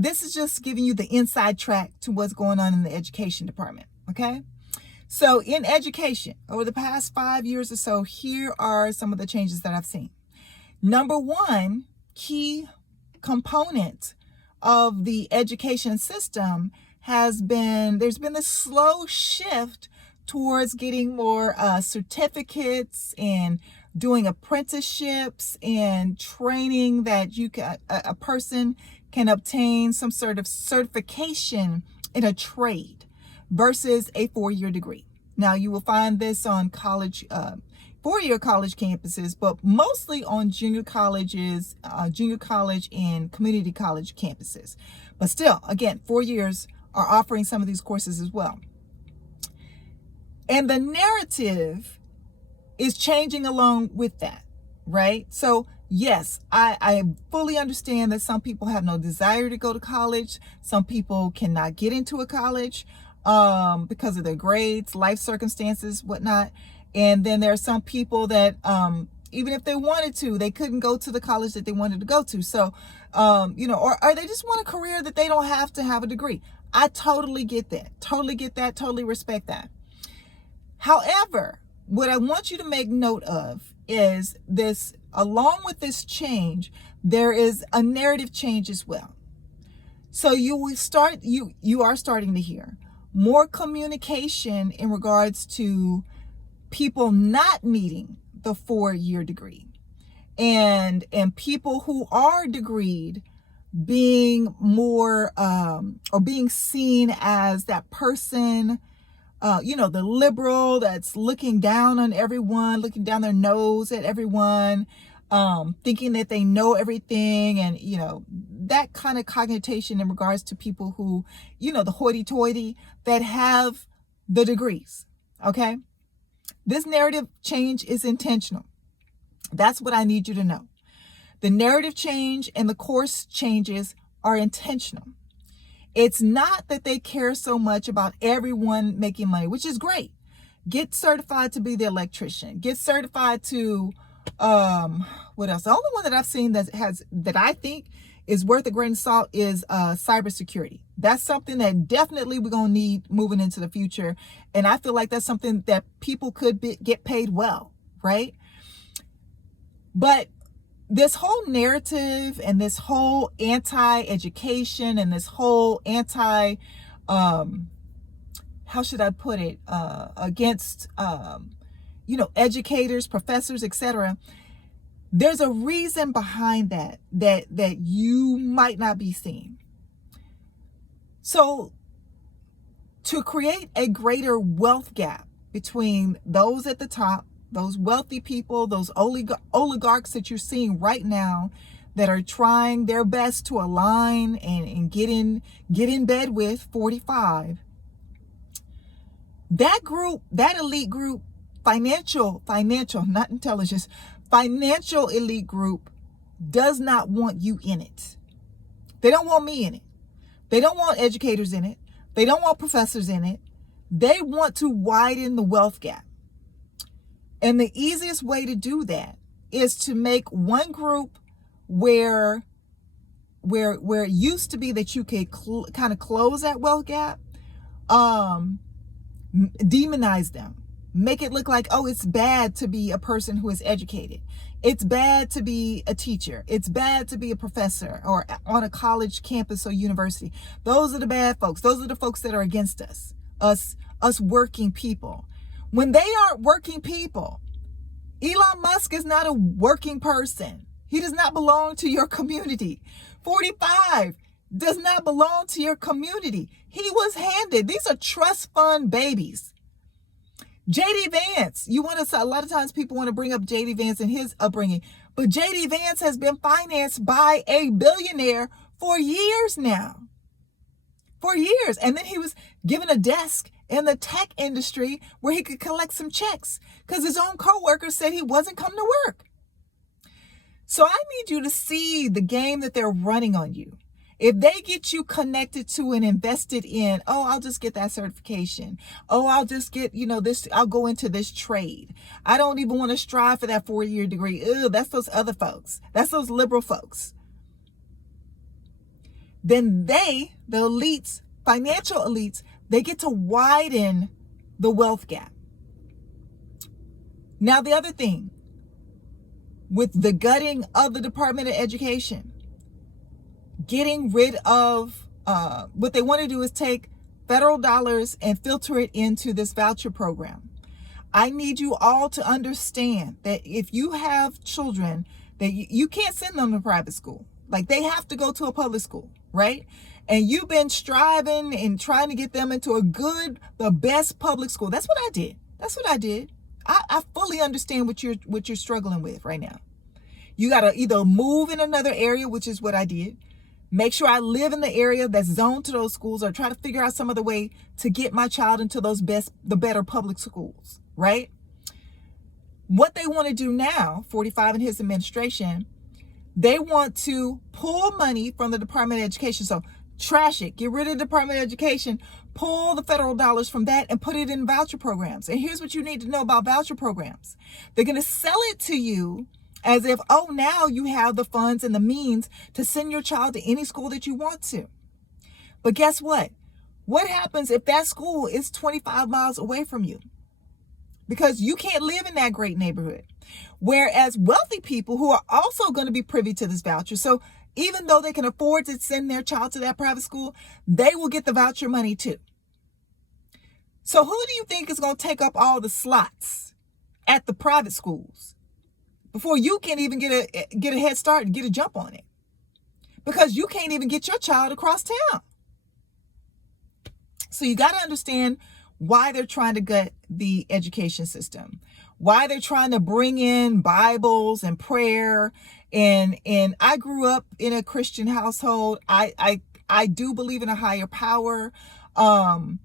this is just giving you the inside track to what's going on in the education department. Okay. So in education, over the past 5 years or so, here are some of the changes that I've seen. Number one, key component of the education system there's been this slow shift towards getting more certificates and doing apprenticeships and training that a person can obtain some sort of certification in a trade versus a 4-year degree. Now, you will find this on college, 4-year college campuses, but mostly on junior college and community college campuses. But still, again, 4 years are offering some of these courses as well. And the narrative is changing along with that, right? So yes, I fully understand that some people have no desire to go to college. Some people cannot get into a college because of their grades, life circumstances, whatnot. And then there are some people that even if they wanted to, they couldn't go to the college that they wanted to go to. So, or they just want a career that they don't have to have a degree. I totally get that. Totally respect that. However, what I want you to make note of is this, along with this change, there is a narrative change as well. So you are starting to hear more communication in regards to people not needing the 4-year degree, and people who are degreed being more or being seen as that person, the liberal that's looking down on everyone, looking down their nose at everyone, thinking that they know everything, and that kind of connotation in regards to people who, the hoity-toity that have the degrees. Okay, this narrative change is intentional. That's what I need you to know. The narrative change and the course changes are intentional. It's not that they care so much about everyone making money, which is great. Get certified to be the electrician. Get certified to, what else? The only one that I've seen that I think is worth a grain of salt is cybersecurity. That's something that definitely we're going to need moving into the future. And I feel like that's something that people could get paid well, right? But this whole narrative and this whole anti-education and this whole how should I put it, against, educators, professors, etc. There's a reason behind that you might not be seeing. So to create a greater wealth gap between those at the top, those wealthy people, those oligarchs that you're seeing right now that are trying their best to align and get in bed with 45. That group, that elite group, financial, not intelligence, financial elite group does not want you in it. They don't want me in it. They don't want educators in it. They don't want professors in it. They want to widen the wealth gap. And the easiest way to do that is to make one group where it used to be that you could kind of close that wealth gap, demonize them, make it look like, oh, it's bad to be a person who is educated. It's bad to be a teacher. It's bad to be a professor or on a college campus or university. Those are the bad folks. Those are the folks that are against us working people. When they aren't working people, Elon Musk is not a working person. He does not belong to your community. 45 does not belong to your community. He was handed. These are trust fund babies. JD Vance, a lot of times people want to bring up JD Vance and his upbringing, but JD Vance has been financed by a billionaire for years now. For years. And then he was given a desk in the tech industry where he could collect some checks because his own coworkers said he wasn't coming to work. So I need you to see the game that they're running on you. If they get you connected to and invested in, oh, I'll just get that certification. Oh, I'll just get, this, I'll go into this trade. I don't even want to strive for that 4-year degree. Ugh, that's those other folks. That's those liberal folks. then they, the elites, financial elites, they get to widen the wealth gap. Now, the other thing, with the gutting of the Department of Education, getting rid of, what they want to do is take federal dollars and filter it into this voucher program. I need you all to understand that if you have children, that you can't send them to private school. Like, they have to go to a public school, right? And you've been striving and trying to get them into the best public school. That's what I did. That's what I did. I fully understand what you're struggling with right now. You got to either move in another area, which is what I did. Make sure I live in the area that's zoned to those schools, or try to figure out some other way to get my child into the better public schools, right? What they want to do now, 45 and his administration, they want to pull money from the Department of Education. So trash it, get rid of the Department of Education, pull the federal dollars from that and put it in voucher programs. And here's what you need to know about voucher programs. They're going to sell it to you as if, oh, now you have the funds and the means to send your child to any school that you want to. But guess what? What happens if that school is 25 miles away from you? Because you can't live in that great neighborhood. Whereas wealthy people who are also going to be privy to this voucher, so even though they can afford to send their child to that private school, they will get the voucher money too. So who do you think is going to take up all the slots at the private schools before you can even get a head start and get a jump on it? Because you can't even get your child across town. So you got to understand why they're trying to gut the education system, why they're trying to bring in Bibles and prayer. And I grew up in a Christian household. I do believe in a higher power. But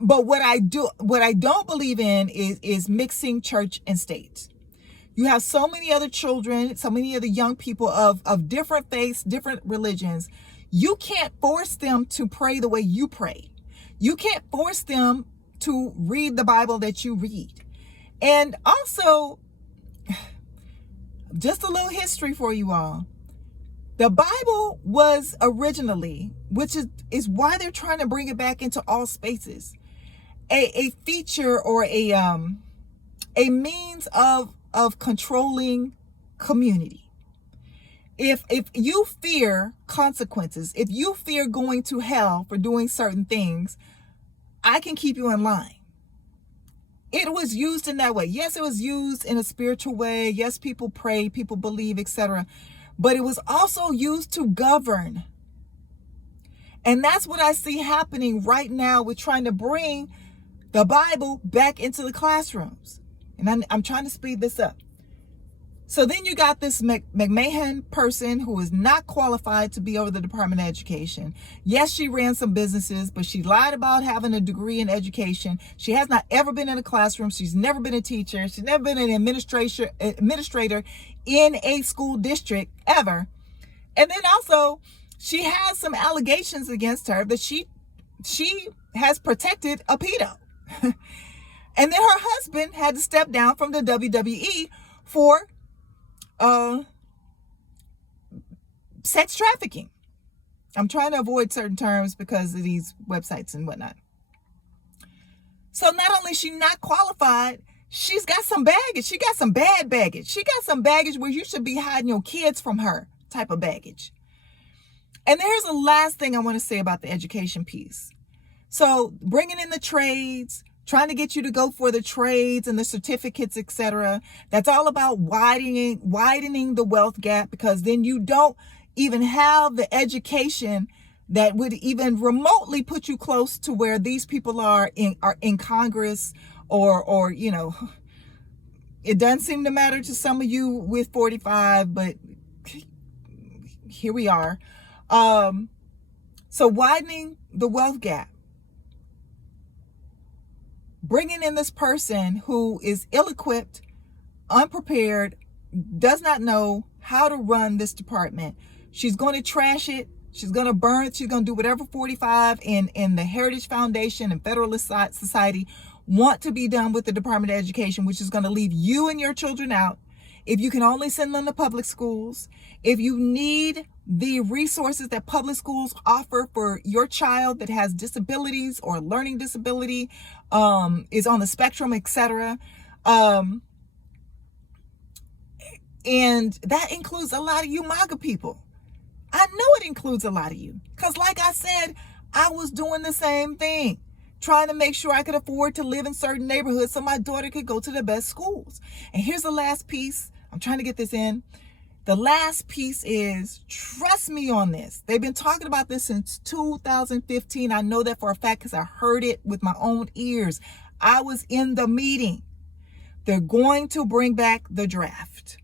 what I don't believe in is mixing church and state. You have so many other children, so many other young people of different faiths, different religions. You can't force them to pray the way you pray. You can't force them to read the Bible that you read. And also, just a little history for you all. The Bible was originally, which is why they're trying to bring it back into all spaces, a feature or a means of controlling community. If you fear consequences, if you fear going to hell for doing certain things, I can keep you in line. It was used in that way. Yes, it was used in a spiritual way. Yes, people pray, people believe, etc. But it was also used to govern. And that's what I see happening right now with trying to bring the Bible back into the classrooms. And I'm trying to speed this up. So then you got this McMahon person who is not qualified to be over the Department of Education. Yes, she ran some businesses, but she lied about having a degree in education. She has not ever been in a classroom. She's never been a teacher. She's never been an administrator in a school district ever. And then also, she has some allegations against her that she has protected a pedo. And then her husband had to step down from the WWE for sex trafficking. I'm trying to avoid certain terms because of these websites and whatnot. So not only is she not qualified, she's got some baggage. She got some bad baggage. She got some baggage where you should be hiding your kids from her type of baggage. And here's the last thing I want to say about the education piece. So bringing in the trades, trying to get you to go for the trades and the certificates, etc. That's all about widening the wealth gap, because then you don't even have the education that would even remotely put you close to where these people are in Congress or you know, it doesn't seem to matter to some of you with 45, but here we are. So widening the wealth gap. Bringing in this person who is ill-equipped, unprepared, does not know how to run this department. She's going to trash it. She's going to burn it. She's going to do whatever 45 in the Heritage Foundation and Federalist Society want to be done with the Department of Education, which is going to leave you and your children out. if you can only send them to public schools, if you need the resources that public schools offer for your child that has disabilities or learning disability, is on the spectrum, etc. And that includes a lot of you MAGA people. I know it includes a lot of you, because like I said, I was doing the same thing, trying to make sure I could afford to live in certain neighborhoods so my daughter could go to the best schools. And here's the last piece. I'm trying to get this in. The last piece is, trust me on this. They've been talking about this since 2015. I know that for a fact because I heard it with my own ears. I was in the meeting. They're going to bring back the draft.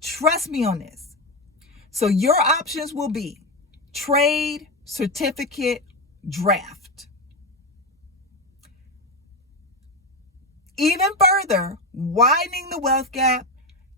Trust me on this. So your options will be trade, certificate, draft. Even further, widening the wealth gap,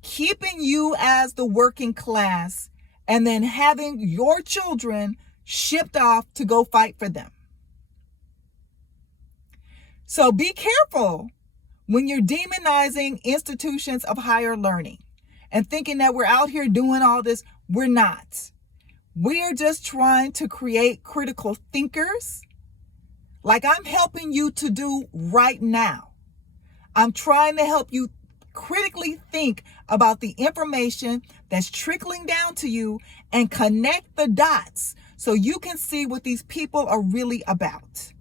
keeping you as the working class, and then having your children shipped off to go fight for them. So be careful when you're demonizing institutions of higher learning and thinking that we're out here doing all this. We're not. We are just trying to create critical thinkers like I'm helping you to do right now. I'm trying to help you critically think about the information that's trickling down to you and connect the dots so you can see what these people are really about.